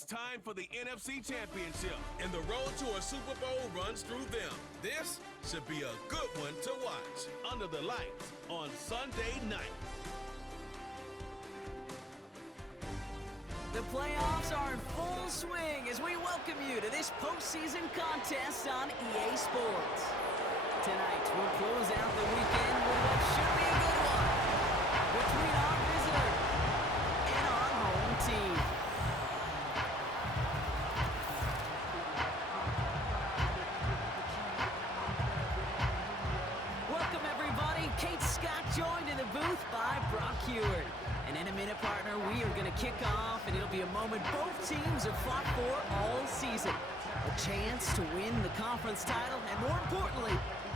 It's time for the NFC Championship, and the road to a Super Bowl runs through them. This should be a good one to watch under the lights on Sunday night. The playoffs are in full swing as we welcome you to this postseason contest on EA Sports. Tonight, we'll close out the weekend with what should be a good one between our visitor and our home team. Welcome, everybody. Kate Scott joined in the booth by Brock Heward. And in a minute, partner, we are going to kick off, and it'll be a moment both teams have fought for all season. A chance to win the conference title, and more importantly,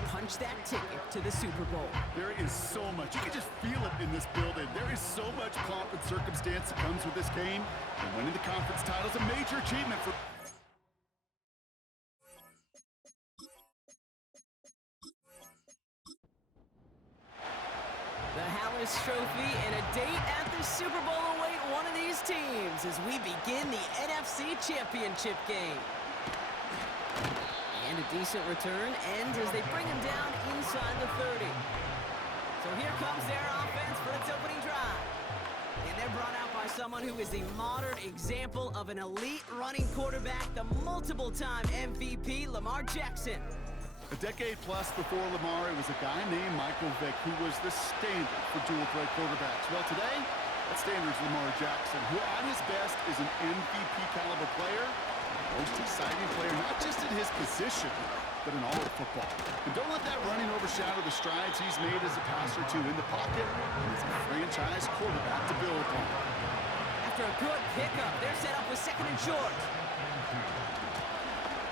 punch that ticket to the Super Bowl. There is so much. You can just feel it in this building. There is so much pomp and circumstance that comes with this game. And winning the conference title is a major achievement for... The Hallis Trophy and a date at the Super Bowl await one of these teams as we begin the NFC Championship game. And a decent return ends as they bring him down inside the 30. So here comes their offense for its opening drive. And they're brought out by someone who is the modern example of an elite running quarterback, the multiple-time MVP, Lamar Jackson. A decade plus before Lamar, it was a guy named Michael Vick who was the standard for dual-threat quarterbacks. Well, today, that standard is Lamar Jackson, who at his best is an MVP-caliber player, most exciting player, not just in his position, but in all of football. And don't let that running overshadow the strides he's made as a passer, too, in the pocket. He's a franchise quarterback to build upon. After a good pickup, they're set up with second and short.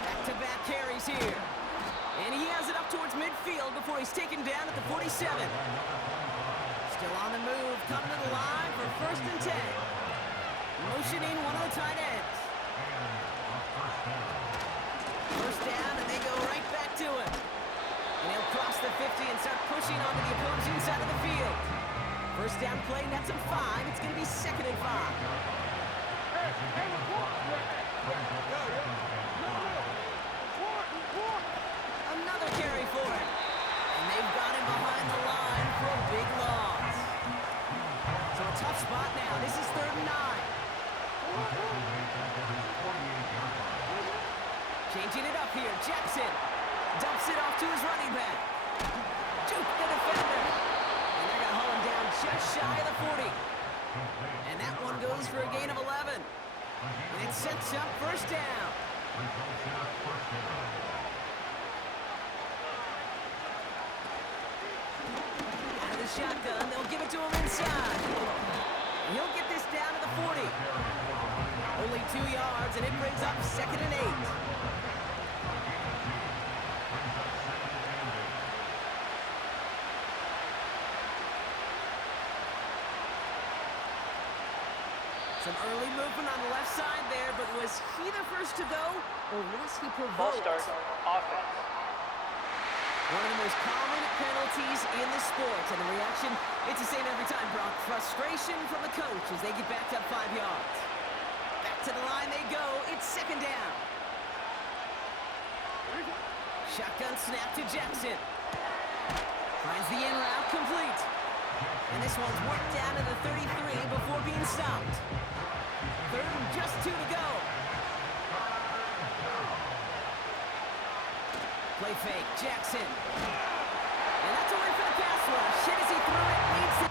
Back-to-back carries here. And he has it up towards midfield before he's taken down at the 47. Still on the move, coming to the line for first and 10. Motioning one of the tight ends. First down, and they go right back to it. And he'll cross the 50 and start pushing onto the opposing side of the field. First down play, nets him 5. It's going to be second and 5. Another carry for him. And they've got him behind the line for a big loss. So a tough spot now. This is 3rd and 9. Changing it up here. Jackson dumps it off to his running back. Juke the defender. And they're going to haul him down just shy of the 40. And that one goes for a gain of 11. And it sets up first down. Shotgun, they'll give it to him inside. He'll get this down to the 40. Only 2 yards, and it brings up second and 8. Some early movement on the left side there, but was he the first to go, or was he provoked? Ball start, offense. One of the most common penalties in the sport, and the reaction, it's the same every time, Brock. Frustration from the coach as they get backed up 5 yards. Back to the line they go. It's second down. Shotgun snap to Jackson. Finds the in route complete. And this one's worked down to the 33 before being stopped. 3rd and just 2 to go. Play fake, Jackson. And that's a win for the pass rush. Hit as he threw it, leads it.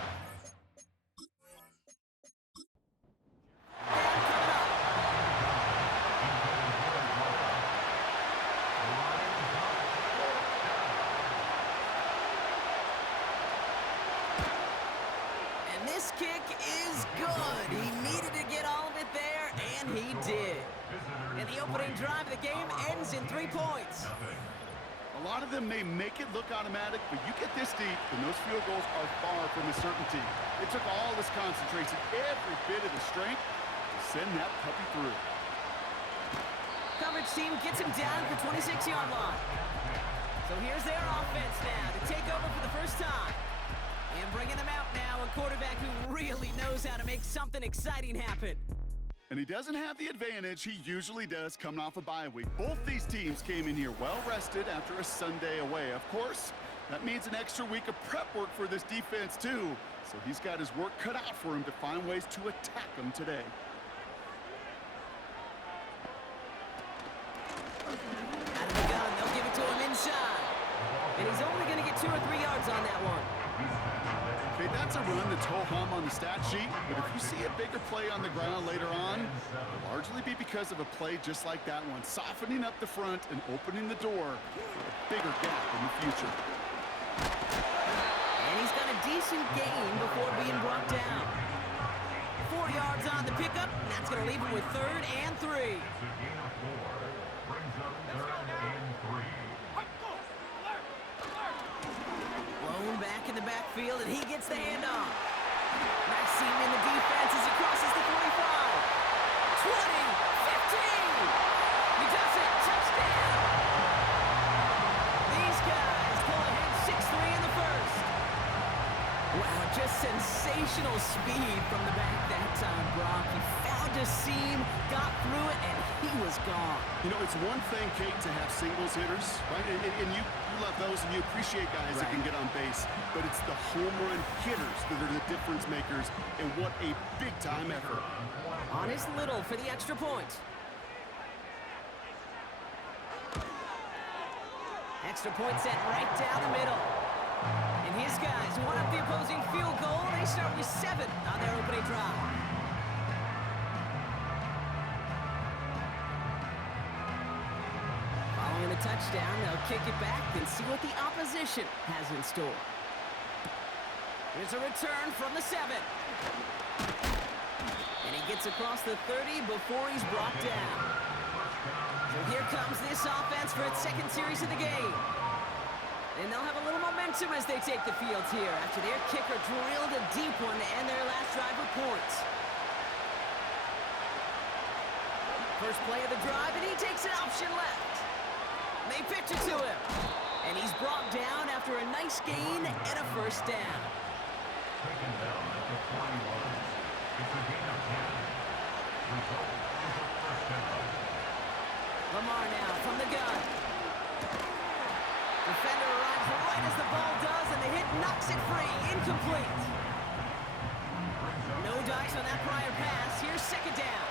And this kick is good. He needed to get all of it there, and he did. And the opening drive of the game ends in 3 points. A lot of them may make it look automatic, but you get this deep, and those field goals are far from a certainty. It took all this concentration, every bit of the strength, to send that puppy through. Coverage team gets him down at the 26-yard line. So here's their offense now to take over for the first time. And bringing them out now, a quarterback who really knows how to make something exciting happen. And he doesn't have the advantage he usually does coming off a bye week. Both these teams came in here well-rested after a Sunday away. Of course, that means an extra week of prep work for this defense, too. So he's got his work cut out for him to find ways to attack them today. Out of the gun, they'll give it to him inside. And he's only going to get 2 or 3 yards on that one. Okay, that's a run that's ho-hum on the stat sheet, but if you see a bigger play on the ground later on, it'll largely be because of a play just like that one, softening up the front and opening the door for a bigger gap in the future. And he's got a decent gain before being brought down. 4 yards on the pickup, and that's going to leave him with 3rd and 3. Blown back in the backfield, and he gets the handoff. Nice seam in the defense as he crosses the 45. 20, 15. He does it. Touchdown. These guys pull ahead 6-3 in the first. Wow, just sensational speed from the back that time, Brock. He found a seam, got through it, and he was gone. You know, it's one thing, Kate, to have singles hitters, right? And you love those and you appreciate guys that can get on base. But it's the home run hitters that are the difference makers, and what a big-time effort. On his little for the extra point. Extra point set right down the middle. And his guys want up the opposing field goal. They start with 7 on their opening drive. Following the touchdown, they'll kick it back and see what the opposition has in store. Here's a return from the 7. And he gets across the 30 before he's brought down. So here comes this offense for its 2nd series of the game. And they'll have a little momentum as they take the field here after their kicker drilled a deep one to end their last drive with points. First play of the drive, and he takes an option left. They pitch it to him. And he's brought down after a nice gain and a first down. Taken down at the 21. It's a gain of 10. Result is a first down. Lamar now from the gun. Defender arrives right as the ball does, and the hit knocks it free. Incomplete. No dice on that prior pass. Here's 2nd down.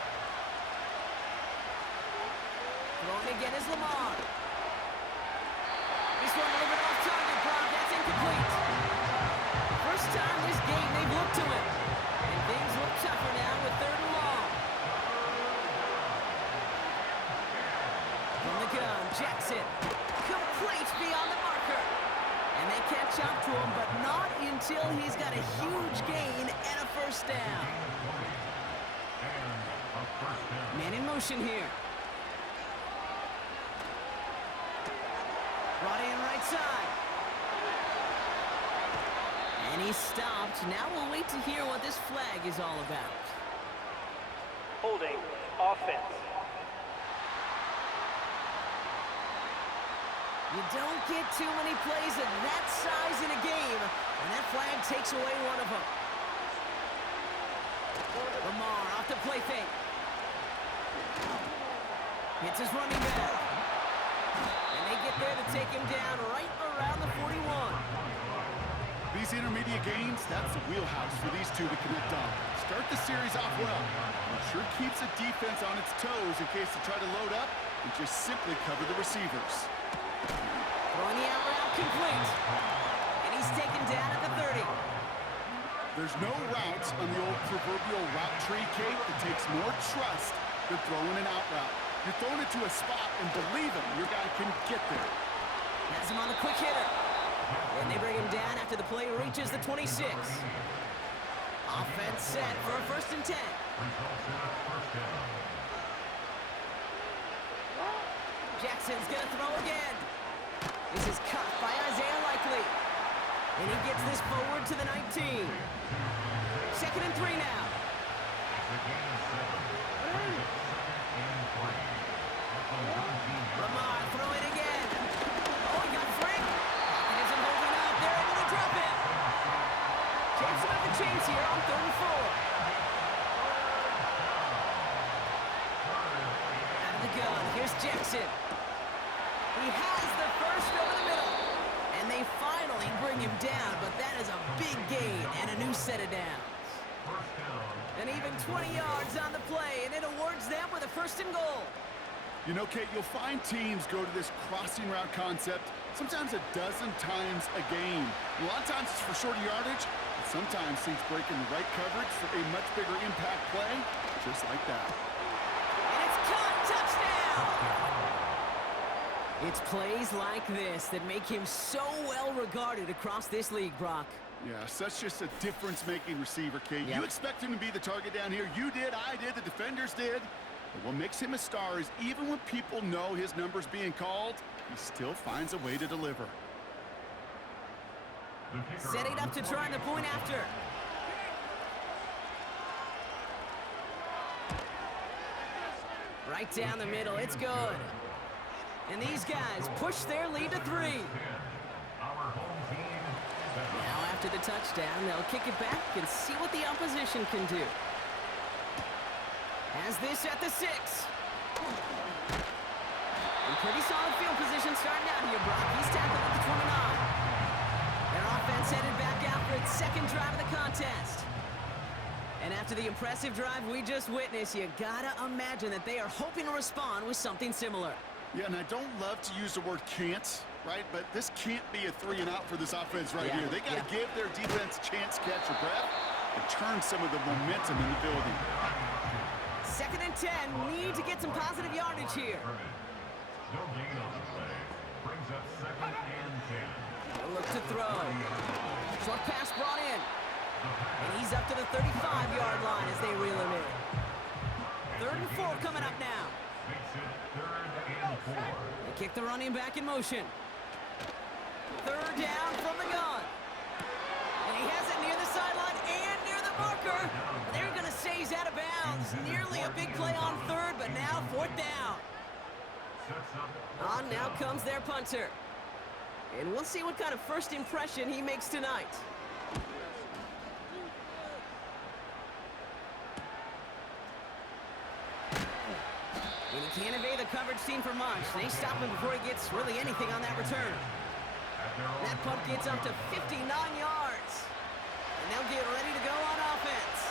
Throwing again is Lamar. This one a little bit off target, Brock. That's incomplete. First time this game they've looked to him. And things look tougher now with 3rd and long. From the gun, Jackson. Complete beyond the marker. And they catch up to him, but not until he's got a huge gain and a first down. Man in motion here. Brought in right side. And he's stopped. Now we'll wait to hear what this flag is all about. Holding offense. You don't get too many plays of that size in a game, and that flag takes away one of them. Lamar off the play fake. Hits his running back. And they get there to take him down right around the 41. These intermediate gains, that's the wheelhouse for these two to connect on. Start the series off well. It sure keeps the defense on its toes in case they try to load up and just simply cover the receivers. Throwing the out route complete. And he's taken down at the 30. There's no route on the old proverbial route tree, Kate, that takes more trust than throwing an out route. You're throwing it to a spot, and believe it, your guy can get there. Has him on the quick hitter. And they bring him down after the play reaches the 26. Offense set for a 1st and 10. Jackson's going to throw again. This is cut by Isaiah Likely. And he gets this forward to the 19. 2nd and 3 now. Lamar throwing again. Oh, he got free. He isn't holding up. They're able to drop it. James with the chance here on 3rd and 4. the gun. Here's Jackson. He has the first over the middle. And they finally bring him down, but that is a big gain and a new set of downs. And even 20 yards on the play, and it awards them with a first and goal. You know, Kate, you'll find teams go to this crossing route concept sometimes a dozen times a game. A lot of times it's for shorter yardage, but sometimes things break in the right coverage for a much bigger impact play, just like that. And it's caught, touchdown! It's plays like this that make him so well regarded across this league, Brock. Yeah, such just a difference-making receiver, Kate. Yep. You expect him to be the target down here. You did, I did, the defenders did. But what makes him a star is even when people know his number's being called, he still finds a way to deliver. Setting up to try the point after. Right down the middle, it's good. And these guys push their lead to 3. Now after the touchdown, they'll kick it back and see what the opposition can do. Has this at the 6. And pretty solid field position starting out here, Brock. He's tackled at the 29. Their offense headed back out for its second drive of the contest. And after the impressive drive we just witnessed, you gotta imagine that they are hoping to respond with something similar. Yeah, and I don't love to use the word can't, right? But this can't be a 3 and out for this offense right here. They got to give their defense a chance to catch their breath and turn some of the momentum in the building. 2nd and 10, need to get some positive yardage here. No gain on the play. Brings up 2nd and 10. Look to throw. Short pass brought in. And he's up to the 35-yard line as they reel him in. 3rd and 4 coming up now. Makes it 3rd and 4. They kick the running back in motion. 3rd down from the gun. And he has it near the sideline and near the marker. They're going to say he's out of bounds. Nearly a big play on 3rd, but now 4th down. On now comes their punter. And we'll see what kind of first impression he makes tonight. And he can't evade the coverage team for much. They stop him before he gets really anything on that return. That punt gets up to 59 yards. And they'll get ready to go on offense.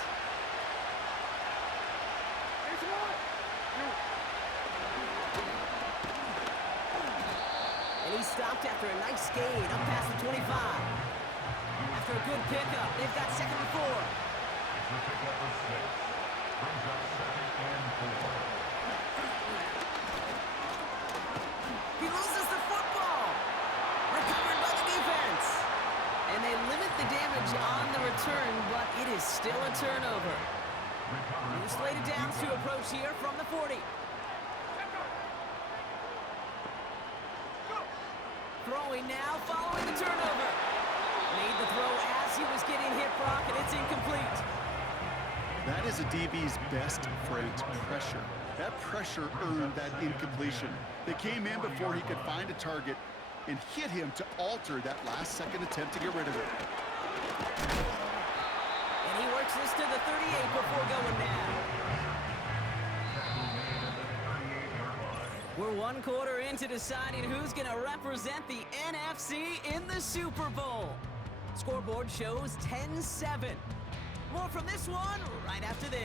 And he stopped after a nice gain up past the 25. After a good pickup, they've got 2nd and 4. It's a pickup of 6. Brings up 2nd and 4. He loses the football. Recovered by the defense. And they limit the damage on the return, but it is still a turnover. New slated downs to approach here from the 40. Throwing now following the turnover. Made the throw as he was getting hit, Brock, and it's incomplete. That is a DB's best friend, pressure. That pressure earned that incompletion. They came in before he could find a target and hit him to alter that last-second attempt to get rid of it. And he works this to the 38 before going down. We're 1 quarter into deciding who's going to represent the NFC in the Super Bowl. Scoreboard shows 10-7. More from this one right after this.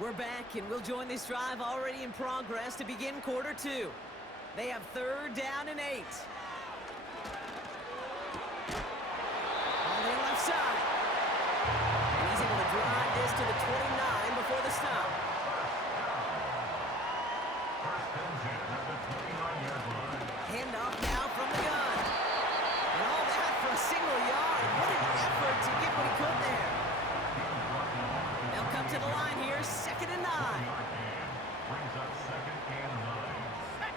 We're back, and we'll join this drive already in progress to begin quarter 2. They have 3rd down and 8. On the left side. And he's able to drive this to the 29 before the stop. Handoff now from the gun. And all that for a single yard. What an effort to get what he could there. They'll come to the line here, 2nd and 9. Brings up 2nd and 9.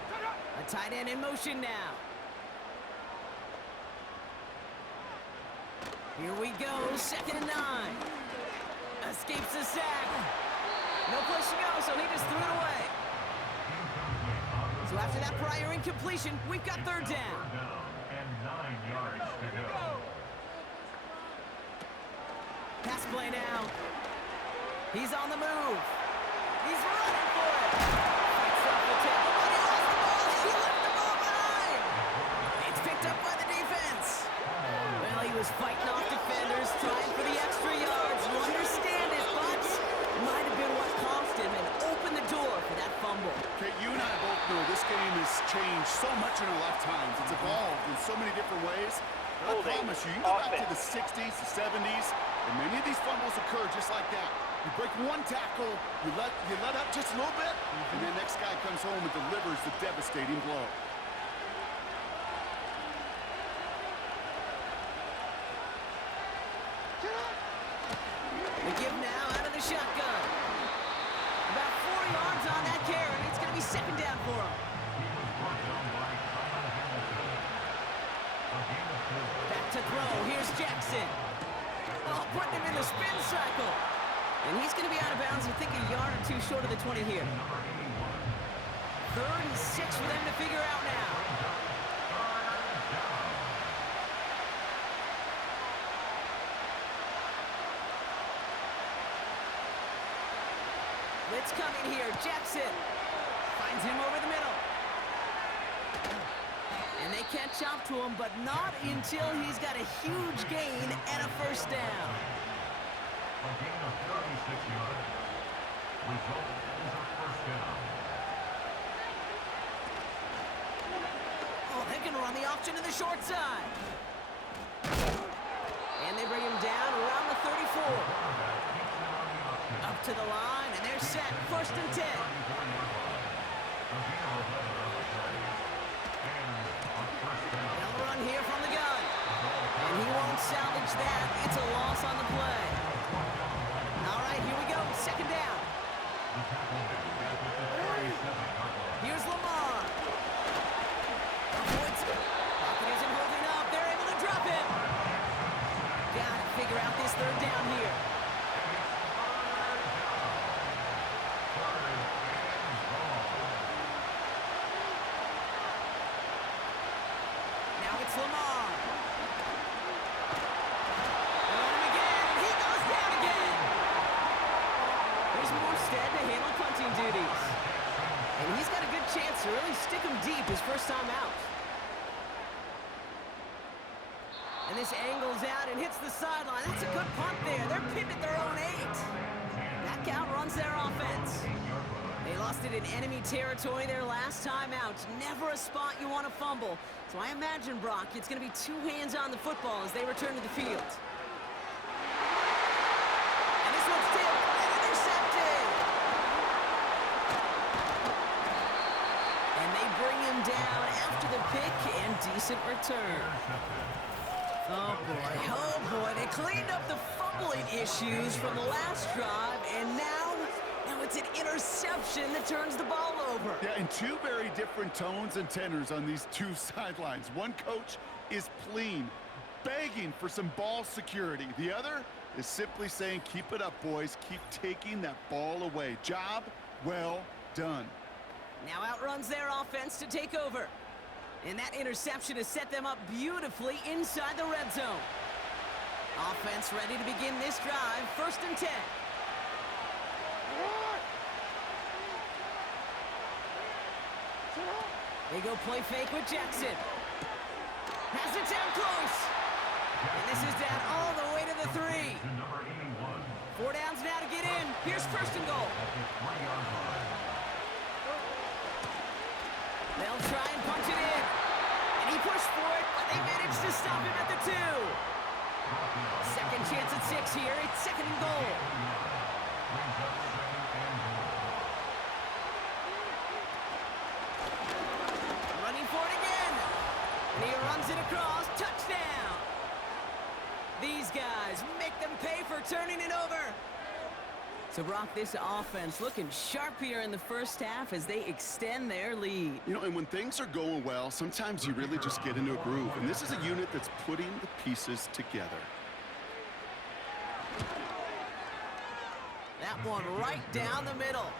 A tight end in motion now. Here we go, 2nd and 9. Escapes the sack. No place to go, so he just threw it away. So after that prior incompletion, we've got 3rd down. And 9 yards to go. play now. He's on the move. He's running for it. Fights off the tackle, but he lost the ball. He left the ball behind. It's picked up by the defense. Well, he was fighting off defenders, trying for the extra yards. You understand it, but might have been what cost him and opened the door for that fumble. Okay, you and I both know this game has changed so much in our lifetimes. It's evolved in so many different ways. I promise you, you go back to the 60s, the 70s, and many of these fumbles occur just like that. You break one tackle, you let up just a little bit, and the next guy comes home and delivers the devastating blow. The give now out of the shotgun. About 4 yards on that carry. It's going to be second down for him. Back to throw. Here's Jackson. Oh, putting him in the spin cycle. And he's going to be out of bounds, I think, a yard or two short of the 20 here. 3rd and 6 for them to figure out now. Blitz coming here. Jackson finds him over the middle. And they can't chop to him, but not until he's got a huge gain and a first down. A gain of 36 yards. Result is a first down. Oh, they're going to run the option to the short side. And they bring him down around the 34. Up to the line, and they're set. 1st and 10. They'll run here from the gun. And he won't salvage that. It's a loss on the play. All right, here we go. Second down. Here's Lamar. Pocket isn't holding up. They're able to drop him. Got to figure out this 3rd down here. Now it's Lamar. They run him again, and he goes down again. There's Morstead to handle punting duties. And he's got a good chance to really stick him deep his first time out. And this angles out and hits the sideline. That's a good punt there. They're pinned at their own 8. That outruns their offense. They lost it in enemy territory their last time out. Never a spot you want to fumble. So I imagine, Brock, it's going to be 2 hands on the football as they return to the field. And this one's tipped and intercepted. And they bring him down after the pick and decent return. Oh boy, they cleaned up the fumbling issues from the last drive, and now it's an interception that turns the ball over. Yeah, and 2 very different tones and tenors on these 2 sidelines. One coach is pleading, begging for some ball security. The other is simply saying, keep it up, boys. Keep taking that ball away. Job well done. Now outruns their offense to take over. And that interception has set them up beautifully inside the red zone. Offense ready to begin this drive. 1st and 10. They go play fake with Jackson. Has it down close. And this is down all the way to the 3. 4 downs now to get in. Here's 1st and goal. They'll try and punch it in. And he pushed for it, but they managed to stop him at the 2. Second chance at 6 here. It's 2nd and goal. Running for it again. And he runs it across. Touchdown. These guys make them pay for turning it over. So, Brock, this offense looking sharp here in the first half as they extend their lead. You know, and when things are going well, sometimes you really just get into a groove. And this is a unit that's putting the pieces together. That one right down the middle.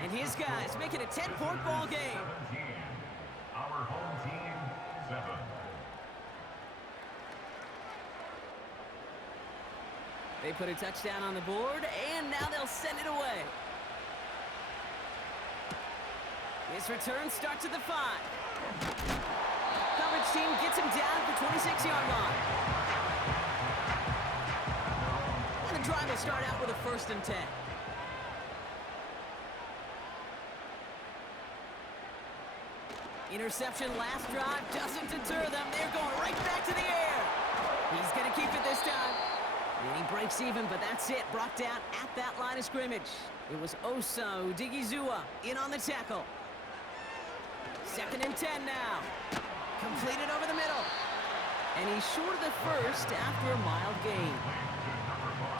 And his guys make it a 10-point ball game. 17. Our home team, 7. They put a touchdown on the board, and now they'll send it away. This return starts at the 5. Coverage team gets him down at the 26-yard line. And the drive will start out with a 1st and 10. Interception last drive doesn't deter them. They're going right back to the air. He's going to keep it this time. And he breaks even, but that's it. Brought down at that line of scrimmage. It was Osa Odigizua in on the tackle. 2nd and 10 now. Completed over the middle. And he's short of the 1st after a mild gain.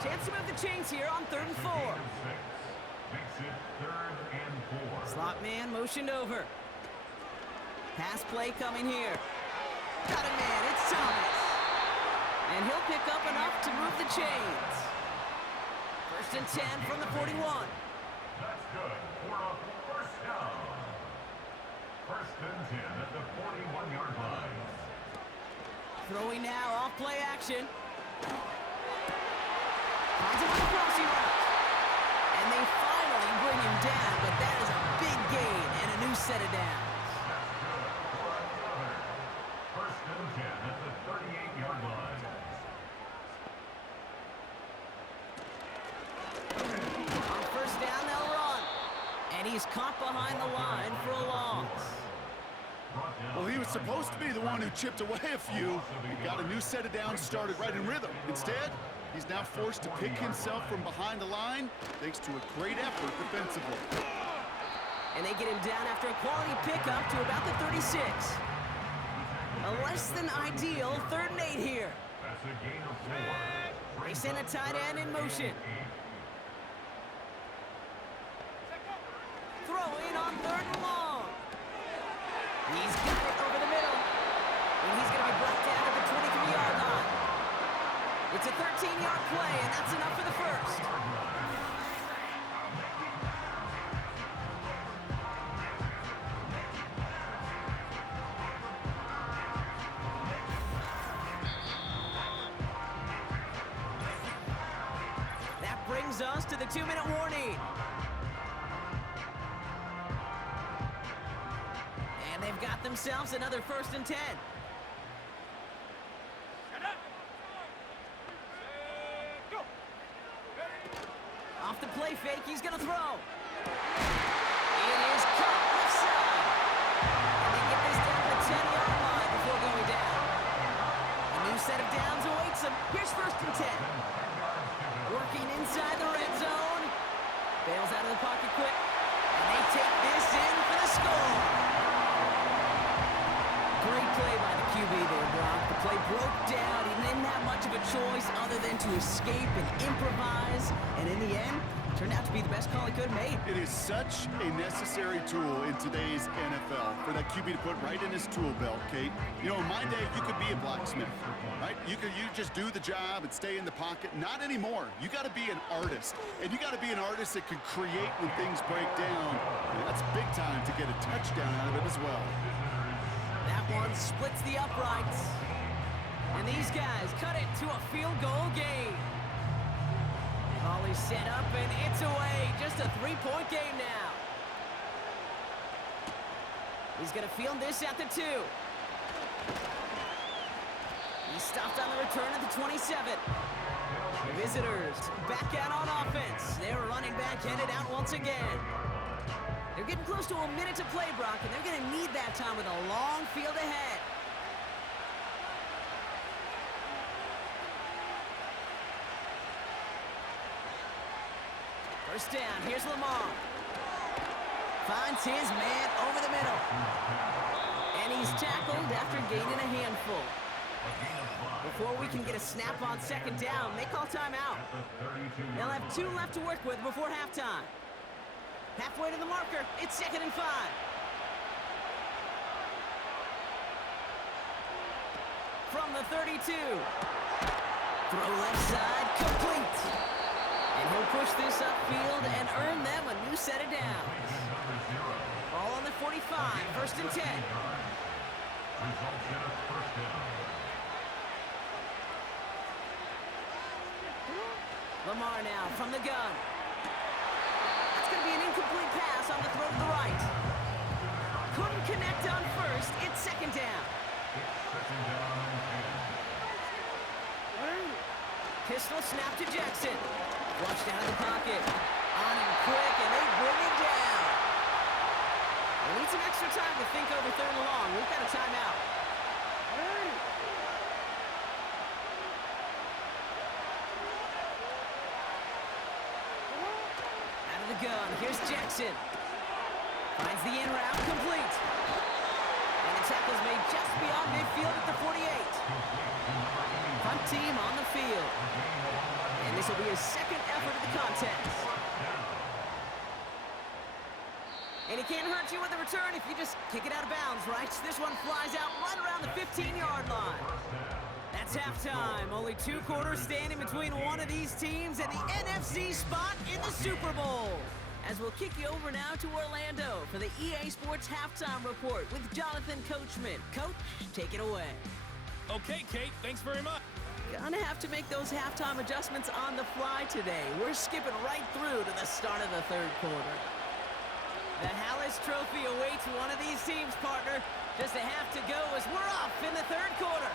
Chance to move the chains here on 3rd and 4. Makes it 3rd and 4. Slot man motioned over. Pass play coming here. Got a man, it's Thomas. And he'll pick up enough to move the chains. 1st and 10 from the 41. That's good for a 1st down. 1st and 10 at the 41-yard line. Throwing now, off play action. Finds him on the crossing route. And they finally bring him down, but that is a big gain and a new set of downs. He's caught behind the line for a loss. Well, he was supposed to be the one who chipped away a few. He got a new set of downs started right in rhythm. Instead, he's now forced to pick himself from behind the line thanks to a great effort defensively. And they get him down after a quality pickup to about the 36. A less than ideal 3rd and 8 here. That's a gain of 4. They send a tight end in motion. Throwing on 3rd and long. He's got it over the middle. And he's going to be brought down at the 23-yard line. It's a 13-yard play, and that's enough for the 1st. That brings us to the 2-minute warning. And they've got themselves another 1st and 10. Off the play fake, he's going to throw. It is caught left side. And they get this down to the 10-yard line before going down. A new set of downs awaits them. Here's 1st and 10. Working inside the red zone. Bails out of the pocket quick. And they take this in for the score. Great play by the QB there, Brock. The play broke down. He didn't have much of a choice other than to escape and improvise. And in the end, turned out to be the best call he could have made. It is such a necessary tool in today's NFL for that QB to put right in his tool belt, Kate. You know, in my day, you could be a blacksmith, right? You just do the job and stay in the pocket. Not anymore. You got to be an artist. And you got to be an artist that can create when things break down. And that's big time to get a touchdown out of it as well. That one splits the uprights. And these guys cut it to a field goal game. Ball is set up and it's away. Just a 3-point game now. He's going to field this at the 2. He's stopped on the return at the 27. The visitors back out on offense. Their running back headed out once again. They're getting close to a minute to play, Brock, and they're going to need that time with a long field ahead. First down, here's Lamar. Finds his man over the middle. And he's tackled after gaining a handful. Before we can get a snap on 2nd down, they call timeout. They'll have 2 left to work with before halftime. Halfway to the marker, it's 2nd and 5. From the 32. Throw left side, complete. And he'll push this upfield and earn them a new set of downs. Ball on the 45, 1st and 10. Results in a 1st down. Lamar now from the gun. It's going to be an incomplete pass on the throw to the right. Couldn't connect on first. It's second down. Pistol snap to Jackson. Flushed out of the pocket. On him quick, and they bring him down. We need some extra time to think over third and long. We've got a timeout. Out of the gun. Here's Jackson. Finds the in route complete. And the tackle's made just beyond midfield at the 48. Front team on the field. And this will be his second effort of the contest. And it can't hurt you with a return if you just kick it out of bounds, right? This one flies out right around the 15-yard line. That's halftime. Only 2 quarters standing between one of these teams and the NFC spot in the Super Bowl. As we'll kick you over now to Orlando for the EA Sports Halftime Report with Jonathan Coachman. Coach, take it away. Okay, Kate, thanks very much. Gonna have to make those halftime adjustments on the fly today. We're skipping right through to the start of the third quarter. The Hallis Trophy awaits one of these teams, partner. Just a half to go as we're off in the third quarter.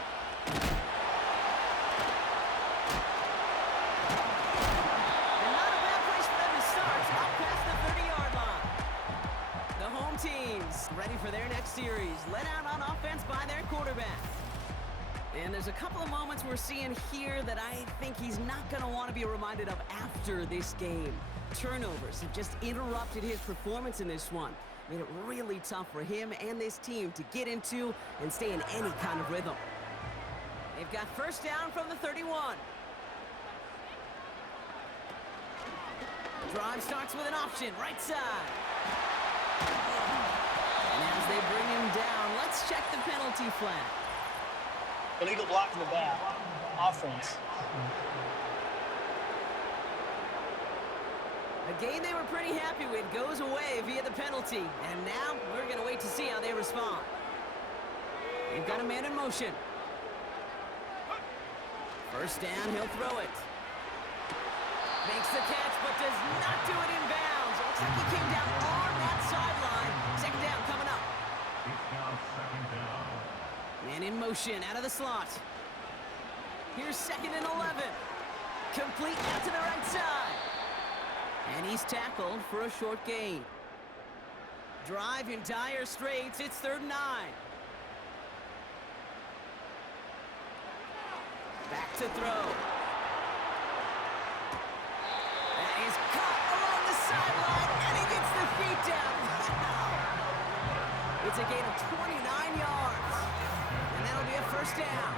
And not a bad place for them to start, out past the 30-yard line. The home teams ready for their next series, led out on offense by their quarterback. And there's a couple of moments we're seeing here that I think he's not going to want to be reminded of after this game. Turnovers have just interrupted his performance in this one. Made it really tough for him and this team to get into and stay in any kind of rhythm. They've got first down from the 31. Drive starts with an option, right side. And as they bring him down, let's check the penalty flag. Illegal block in the back. Offense. A game they were pretty happy with goes away via the penalty. And now we're going to wait to see how they respond. They've got a man in motion. First down, he'll throw it. Makes the catch, but does not do it in bounds. It looks like he came down on that sideline. Second down coming up. It's now second down. Man in motion, out of the slot. Here's second and 11. Complete out to the right side. And he's tackled for a short gain. Drive in dire straits. It's third and 9. Back to throw. That is caught along the sideline, and he gets the feet down. It's a gain of 29 yards. And that'll be a first down.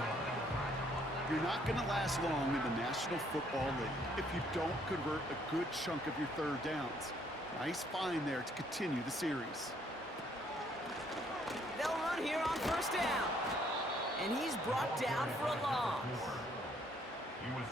You're not going to last long in the National Football League if you don't convert a good chunk of your third downs. Nice find there to continue the series. They'll run here on first down. And he's brought down for a loss.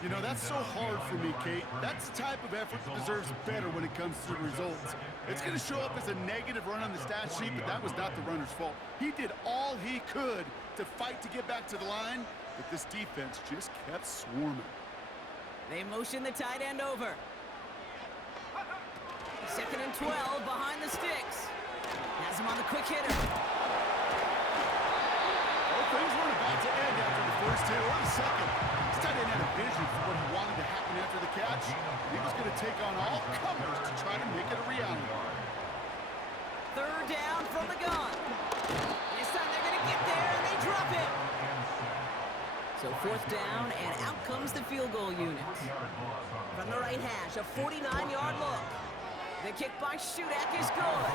You know, that's so hard for me, Kate. That's the type of effort that deserves better when it comes to the results. It's going to show up as a negative run on the stat sheet, but that was not the runner's fault. He did all he could to fight to get back to the line, but this defense just kept swarming. They motion the tight end over. Second and 12 behind the sticks. Has him on the quick hitter. Well, things weren't about to end after the first hit or the second. This tight end had a vision for what he wanted to happen after the catch. He was going to take on all comers to try to make it a reality. Third down from the gun. This time they're going to get there, and they drop it. So fourth down, and out comes the field goal unit. From the right hash, a 49-yard look. The kick by Shudak is good.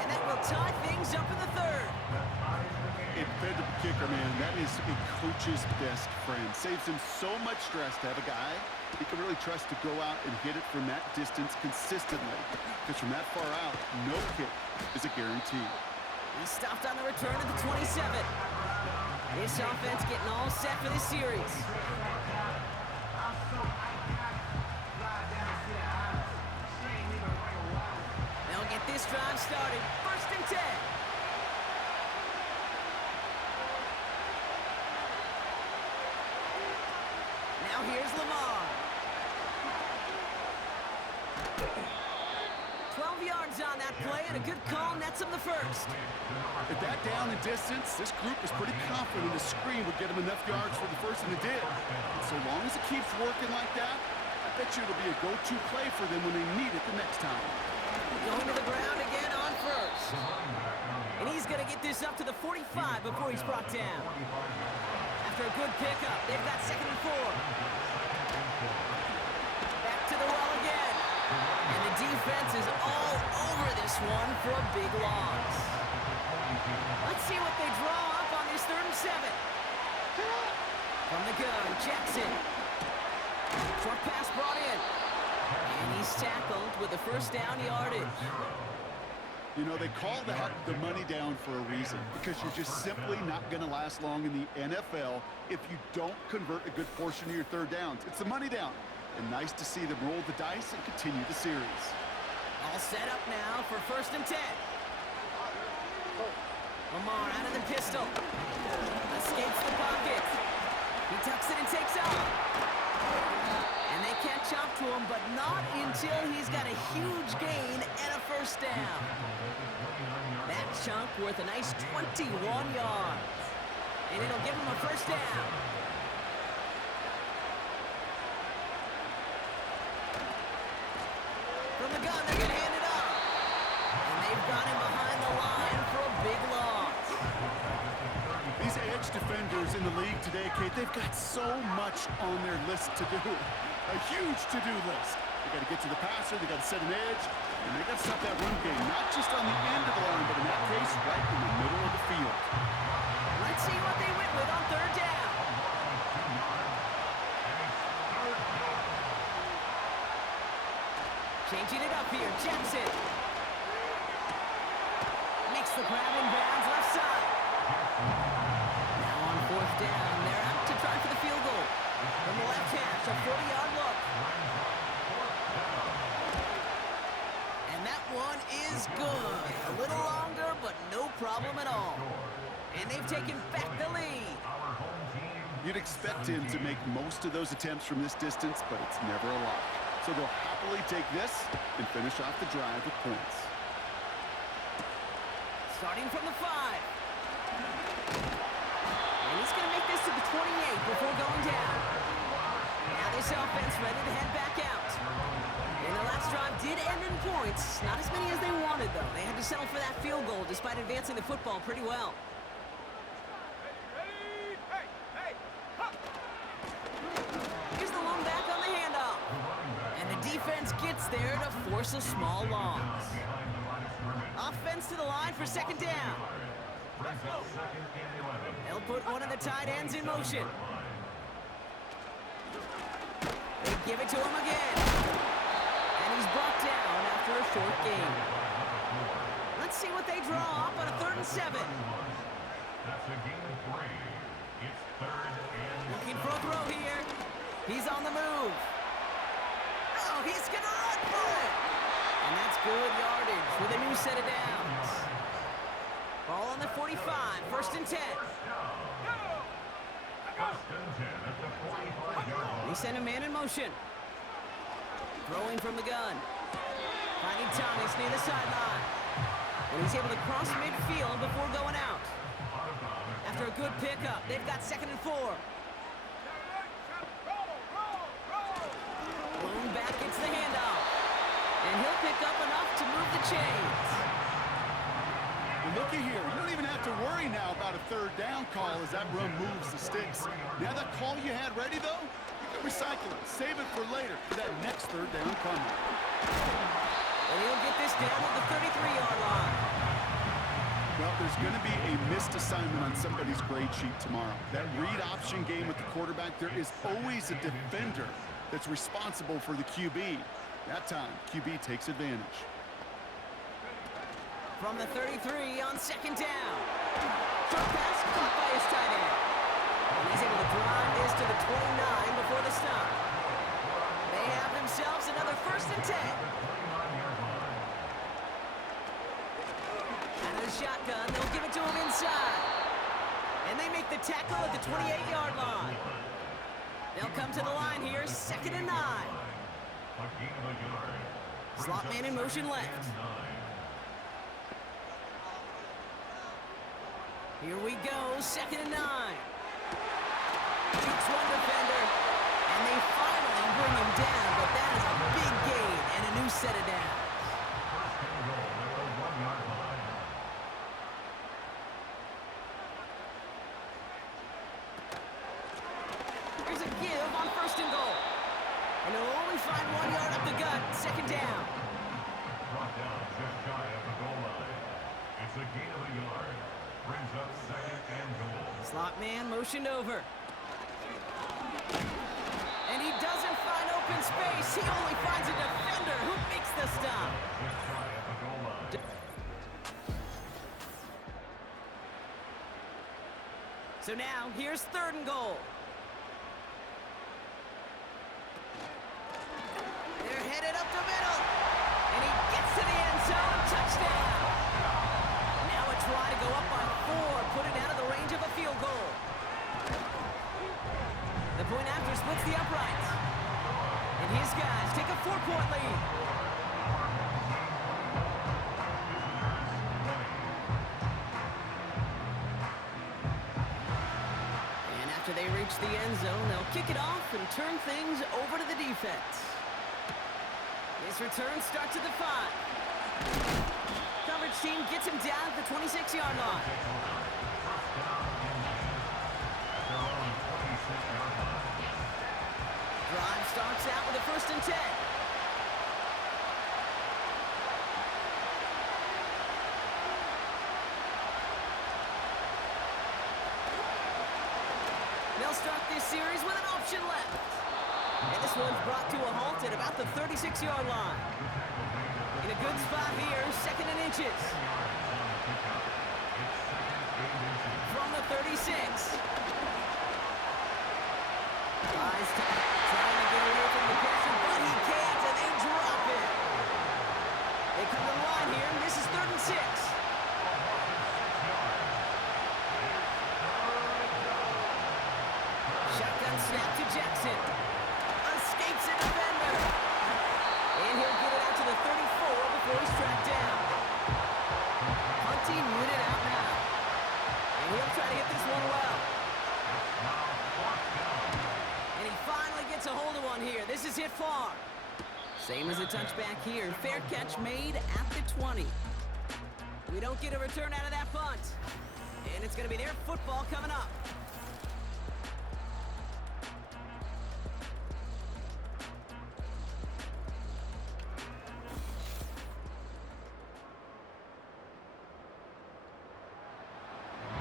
And that will tie things up in the third. A dependable kicker, man. That is a coach's best friend. Saves him so much stress to have a guy he can really trust to go out and hit it from that distance consistently. Because from that far out, no kick is a guarantee. He stopped on the return of the 27. This offense getting all set for this series. They'll get this drive started. First and 10. Now here's Lamar. 12 yards on that play, and a good call nets him the first. At that down and distance, this group is pretty confident a screen would get him enough yards for the first, and it did. And so long as it keeps working like that, I bet you it'll be a go-to play for them when they need it the next time. Going to the ground again on first. And he's going to get this up to the 45 before he's brought down. After a good pickup, they've got 2nd and 4. Back to the well again. And the defense is all over this one for a big loss. Let's see what they draw up on this 3rd and 7. From the gun, Jackson. Short pass brought in. And he's tackled with the first down yardage. You know, they call that the money down for a reason, because you're just simply not going to last long in the NFL if you don't convert a good portion of your 3rd downs. It's the money down. And nice to see them roll the dice and continue the series. All set up now for 1st and 10. Lamar out of the pistol. Escapes the pocket. He tucks it and takes off. And they catch up to him, but not until he's got a huge gain and a first down. That chunk worth a nice 21 yards. And it'll give him a first down. From the gun, they're going to hand it up. And they've got him behind the line for a big loss. These edge defenders in the league today, Kate, they've got so much on their list to do. A huge to-do list. They got to get to the passer, they got to set an edge, and they got to stop that run game, not just on the end of the line, but in that case, right in the middle of the field. Let's see what they went with on 3rd down. Changing it up here, Jackson. Makes the grab in bounds left side. Now on 4th down, they're out to try for the field goal. From the left hash, a 40-yard look. And that one is good. A little longer, but no problem at all. And they've taken back the lead. You'd expect him to make most of those attempts from this distance, but it's never a lot. So they'll happily take this and finish off the drive with points. Starting from the 5. And he's going to make this to the 28 before going down. Now this offense ready to head back out. And the last drive did end in points. Not as many as they wanted, though. They had to settle for that field goal despite advancing the football pretty well. Here's the lone back on the handoff. And the defense gets there to force a small loss. Offense to the line for 2nd down. They'll put one of the tight ends in motion. They give it to him again. And he's brought down after a short gain. Let's see what they draw up on a 3rd and 7. That's a gain of 3. It's 3rd and... Looking for a throw here. He's on the move. Oh, he's going to run for it. And that's good yardage with a new set of downs. Ball on the 45, 1st and 10. They send a man in motion. Throwing from the gun. Finding Thomas near the sideline. And he's able to cross midfield before going out. After a good pickup, they've got 2nd and 4. Blown back gets the handoff. And he'll pick up enough to move the chains. And looky here, you don't even have to worry now about a 3rd down call as that run moves the sticks. Now that call you had ready, though, you can recycle it. Save it for later for that next 3rd down coming. And he'll get this down at the 33-yard line. Well, there's going to be a missed assignment on somebody's grade sheet tomorrow. That read option game with the quarterback, there is always a defender that's responsible for the QB. That time, QB takes advantage. From the 33 on 2nd down. Short pass caught by his tight end. And he's able to drive this to the 29 before the stop. They have themselves another 1st and 10. Out of the shotgun, they'll give it to him inside. And they make the tackle at the 28-yard line. They'll come to the line here, 2nd and 9. Slot man in motion left. Here we go, 2nd and 9. Beats one defender, and they finally bring him down, but that is a big gain and a new set of downs. First and goal at the 1-yard line. Here's a give on 1st and goal. And he'll only find 1 yard up the gut, 2nd down. Brought down just shy of the goal line. It's a gain of a yard. Brings up 2nd and goal. Slot man motioned over. And he doesn't find open space. He only finds a defender who makes the stop. Just shy of the goal line. So now, here's 3rd and goal. They're headed up the middle. And he gets to the end zone. Touchdown. Now a try to go up by 4. Put it out of the range of a field goal. The point after splits the uprights. And his guys take a 4-point lead. And after they reach the end zone, they'll kick it off and turn things over to the defense. This return starts at the 5. Coverage team gets him down at the 26-yard line. Drive starts out with a 1st and 10. They'll start this series with an option left. And this one's brought to a halt at about the 36-yard line. In a good spot here, 2nd and inches. From the 36. Tries trying to get away from the pressure, but he can't, and they drop it. They come to the line here, and this is 3rd and 6. Shotgun snap to Jackson. Escapes a defender. And he'll get it out to the 34 before he's tracked down. Hunting unit out now. And he'll try to hit this one well. And he finally gets a hold of one here. This is hit far. Same as a touchback here. Fair catch made at the 20. We don't get a return out of that punt. And it's going to be their football coming up.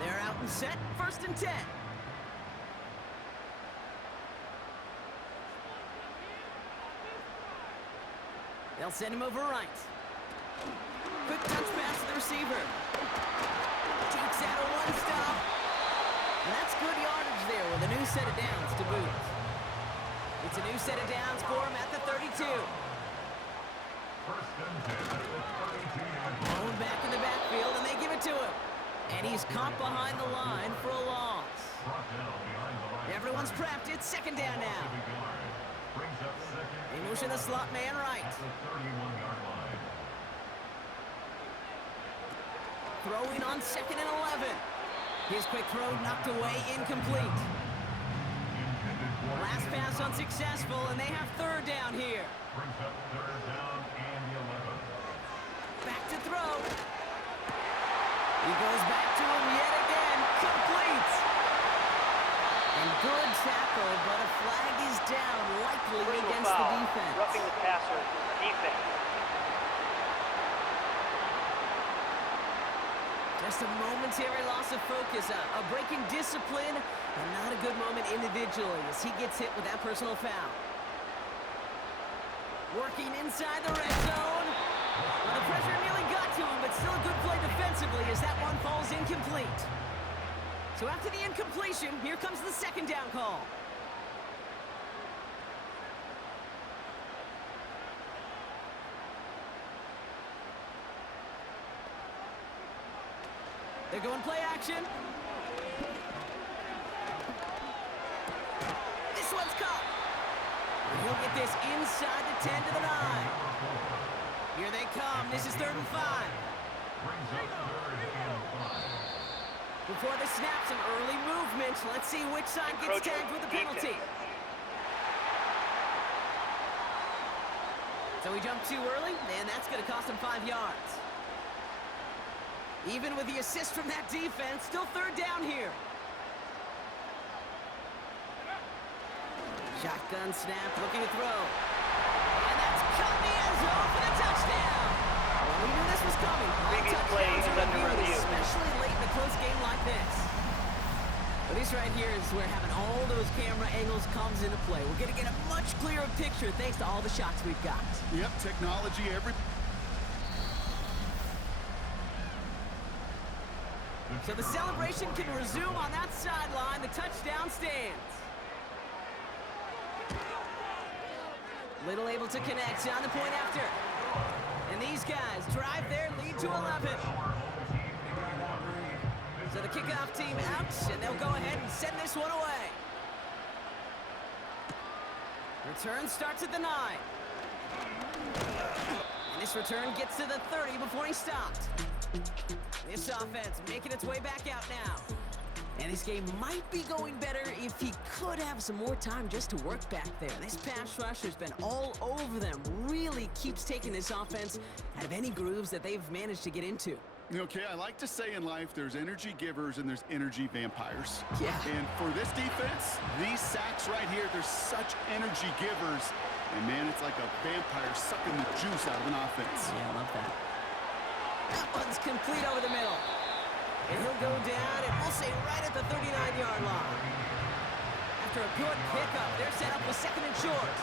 They're out and set. 1st and 10. They'll send him over right. Quick touch pass to the receiver. Takes out a 1-stop. And that's good yardage there with a new set of downs to boot. It's a new set of downs for him at the 32. First and 10 at the 32-yard line. Thrown back in the backfield, and they give it to him. And he's caught behind the line for a loss. Brought down behind the line. Everyone's prepped. It's 2nd down now. Brings up 2nd. They motion the slot man right. At the 31-yard line. Throwing on 2nd and 11. His quick throw knocked away, incomplete. Last pass unsuccessful, and they have 3rd down here. Brings up 3rd down and 11. Back to throw. He goes back to him yet again. Complete. And good tackle, but a flag is down, likely Personal against foul. the defense. Roughing the passer. Defense. Just a momentary loss of focus, a break in discipline, and not a good moment individually as he gets hit with that personal foul. Working inside the red zone. Well, the pressure nearly got to him, but still a good play defensively as that one falls incomplete. So after the incompletion, here comes the 2nd down call. They're going play action. This one's caught. And he'll get this inside the 10 to the 9. Here they come. This is 3rd and 5. Before the snap, some early movement. Let's see which side gets tagged with the penalty. So we jumped too early, and that's going to cost him 5 yards. Even with the assist from that defense, still 3rd down here. Shotgun snap, looking to throw. And that's caught in the end zone for the touchdown. Well, we knew this was coming. Previous play is under review. Especially late in a close game like this. But this right here is where having all those camera angles comes into play. We're going to get a much clearer picture thanks to all the shots we've got. Yep, technology So the celebration can resume on that sideline. The touchdown stands. Little able to connect on the point after. And these guys drive their lead to 11. So the kickoff team out, and they'll go ahead and send this one away. Return starts at the 9. And this return gets to the 30 before he stopped. This offense making its way back out now. And this game might be going better if he could have some more time just to work back there. This pass rush has been all over them. Really keeps taking this offense out of any grooves that they've managed to get into. Okay, I like to say in life there's energy givers and there's energy vampires. Yeah. And for this defense, these sacks right here, they're such energy givers. And man, it's like a vampire sucking the juice out of an offense. Yeah, I love that. That one's complete over the middle. And he'll go down, and we'll say right at the 39-yard line. After a good pickup, they're set up with 2nd and short.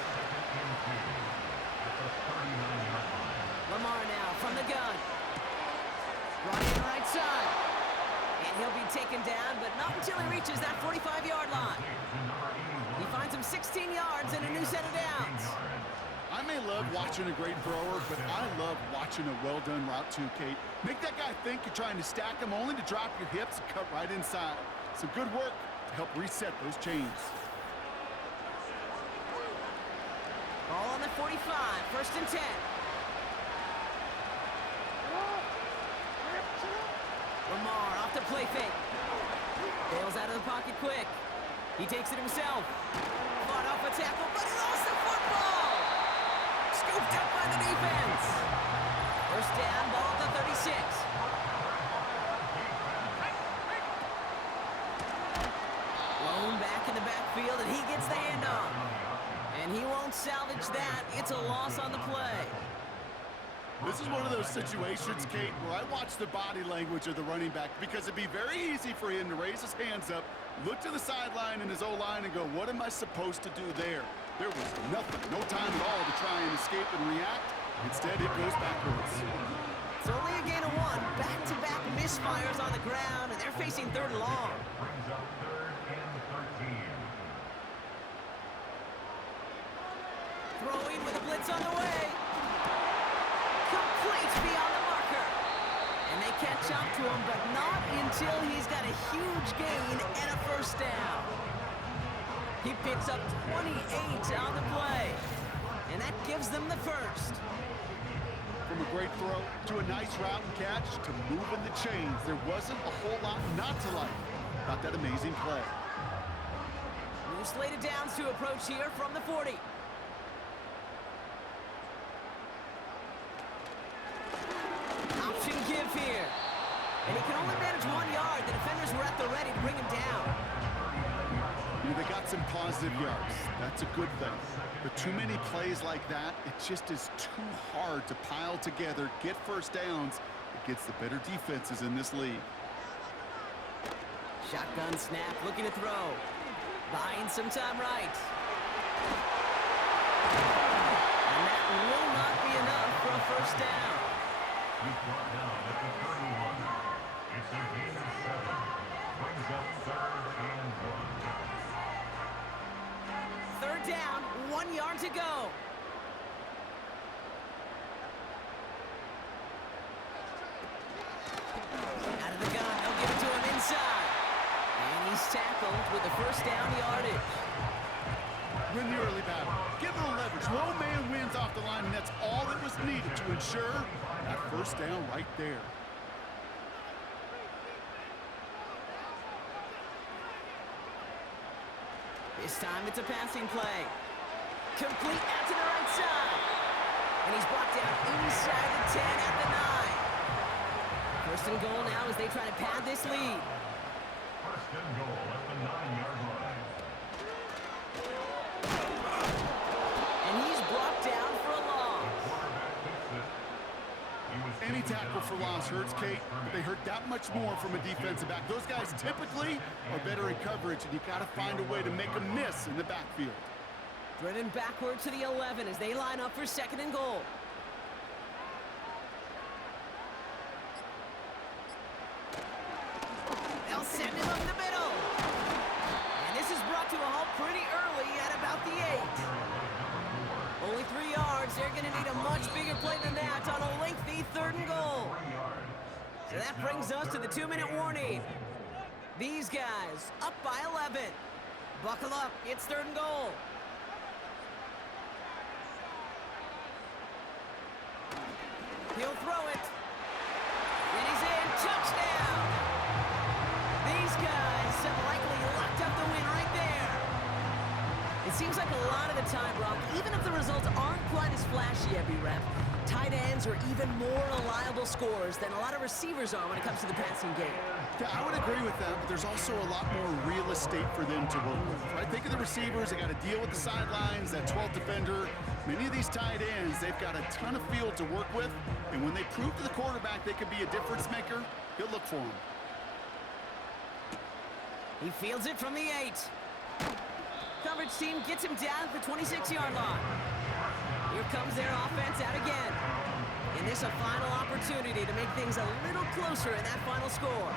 Lamar now from the gun. Running right side. And he'll be taken down, but not until he reaches that 45-yard line. He finds him 16 yards and a new set of downs. I may love watching a great thrower, but I love watching a well-done route too, Kate. Make that guy think you're trying to stack him only to drop your hips and cut right inside. Some good work to help reset those chains. Ball on the 45, 1st and 10. Lamar off the play fake. Bails out of the pocket quick. He takes it himself. Fought off a tackle, but he lost the football. Scooped up by the defense. 1st down, ball at the 36. Blown back in the backfield, and he gets the handoff. And he won't salvage that. It's a loss on the play. This is one of those situations, Kate, where I watch the body language of the running back because it'd be very easy for him to raise his hands up, look to the sideline in his O-line and go, what am I supposed to do there? There was nothing, no time at all to try and escape and react. Instead, it goes backwards. It's only a gain of 1. Back-to-back misfires on the ground, and they're facing 3rd and long. Brings up 3rd and 13. Throwing with a blitz on the way. Complete beyond the marker. And they catch up to him, but not until he's got a huge gain and a 1st down. He picks up 28 on the play. And that gives them the 1st. From a great throw to a nice route and catch to moving the chains, there wasn't a whole lot not to like about that amazing play. New slated downs to approach here from the 40. Option give here. And he can only manage 1 yard. The defenders were at the ready to bring him down. They got some positive yards. That's a good thing. But too many plays like that, it just is too hard to pile together, get 1st downs against the better defenses in this league. Shotgun snap, looking to throw. Buying some time right. And that will not be enough for a 1st down. He's brought down at the 31. It's a gain of 7. Brings up 3rd and 1. 3rd down, 1 yard to go. Out of the gun, they'll give it to him inside. And he's tackled with the 1st down yardage. Win the early battle. Get getting a little leverage. Low man wins off the line, and that's all that was needed to ensure that first down right there. This time it's a passing play. Complete out to the right side. And he's brought down inside the 10 at the 9. First and goal now as they try to pad this lead. First and goal at the 9-yard line. And he's brought down for a loss. Any tackle for loss hurts, Kate, but they hurt that much more from a defensive back. Those guys typically are better in coverage, and you've got to find a way to make a miss in the backfield. Driven backward to the 11 as they line up for second and goal. They'll send him up the middle. And this is brought to a halt pretty early at about the 8. Only 3 yards. They're going to need a much bigger play than that on a lengthy third and goal. So that brings us to the 2-minute warning. These guys up by 11. Buckle up. It's third and goal. He'll throw it. And he's in. Touchdown. These guys have likely locked up the win right there. It seems like a lot of the time, Brock, even if the results aren't quite as flashy every rep, tight ends are even more reliable scorers than a lot of receivers are when it comes to the passing game. Yeah, I would agree with that, but there's also a lot more real estate for them to work with. Right? Think of the receivers. They got to deal with the sidelines, that 12th defender. Many of these tight ends, they've got a ton of field to work with, and when they prove to the quarterback they could be a difference maker, he'll look for them. He fields it from the 8. Coverage team gets him down at the 26-yard line. Here comes their offense out again. And this a final opportunity to make things a little closer in that final score.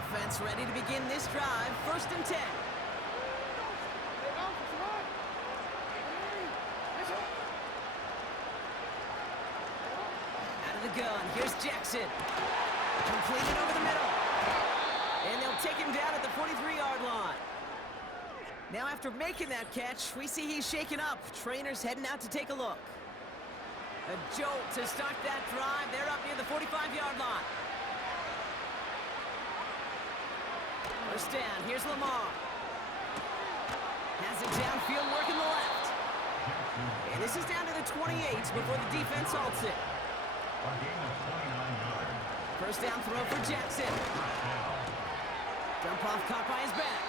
Offense ready to begin this drive. First and 10. Out of the gun. Here's Jackson. Completed over the middle. And they'll take him down at the 43-yard line. Now after making that catch, we see he's shaken up. Trainers heading out to take a look. A jolt to start that drive. They're up near the 45-yard line. First down. Here's Lamar. Has it downfield, working the left. And this is down to the 28 before the defense halts it. First down throw for Jackson. Dump off caught by his back.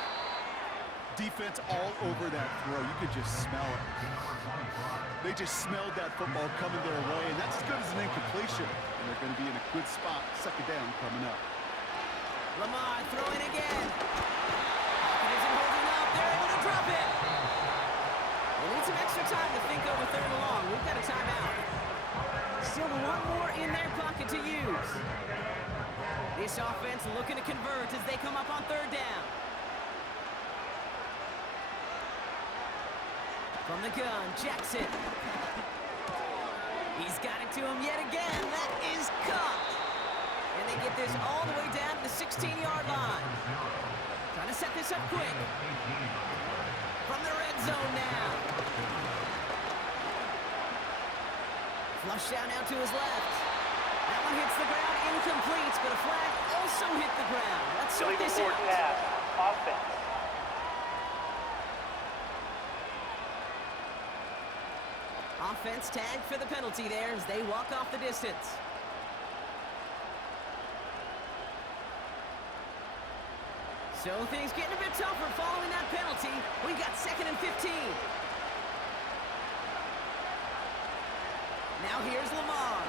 Defense all over that throw. You could just smell it. They just smelled that football coming their way, and that's as good as an incompletion. And they're going to be in a good spot. Second down coming up. Lamar throwing again. Pocket isn't holding up. They're able to drop it. They need some extra time to think over third and long. We've got a timeout. Still one more in their pocket to use. This offense looking to convert as they come up on third down. From the gun, Jackson. He's got it to him yet again. That is caught. And they get this all the way down to the 16-yard line. Trying to set this up quick. From the red zone now. Flush down out to his left. That one hits the ground, incomplete, but a flag also hit the ground. Let's sort this out. Pass. Offense. Offense tagged for the penalty there as they walk off the distance. So things getting a bit tougher following that penalty. We got second and 15. Now here's Lamar.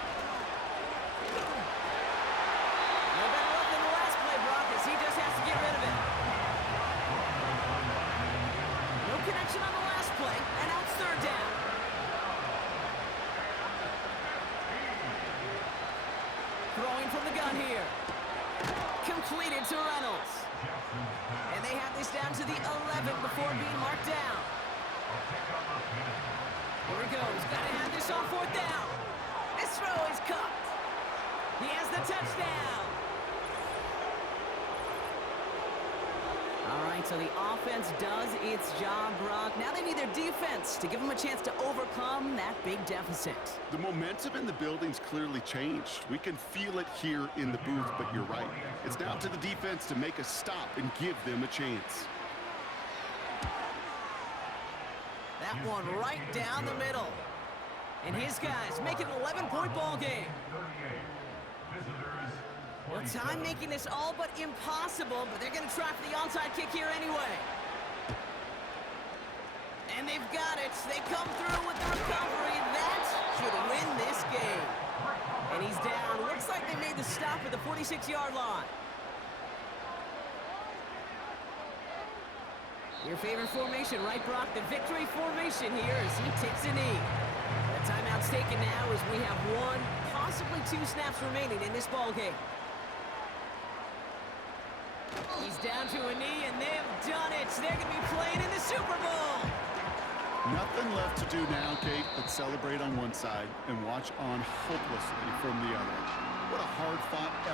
No better luck than the last play, Brock, as he just has to get rid of it. No connection on the last play, and now it's third down. Throwing from the gun here. Completed to Reynolds. And they have this down to the 11 before being marked down. Here he goes. Got to have this on fourth down. This throw is caught. He has the touchdown. All right, so the offense does its job, Brock. Now they need their defense to give them a chance to overcome that big deficit. The momentum in the building's clearly changed. We can feel it here in the booth, but you're right. It's down to the defense to make a stop and give them a chance. That one right down the middle. And his guys make it an 11-point ball game. Well, time making this all but impossible, but they're going to try for the onside kick here anyway. And they've got it. They come through with the recovery. That should win this game. And he's down. Looks like they made the stop at the 46-yard line. Your favorite formation, right, Brock? The victory formation here as he takes a knee. The timeout's taken now as we have one, possibly two snaps remaining in this ball game. He's down to a knee, and they've done it. They're going to be playing in the Super Bowl. Nothing left to do now, Kate, but celebrate on one side and watch on hopelessly from the other. What a hard-fought effort.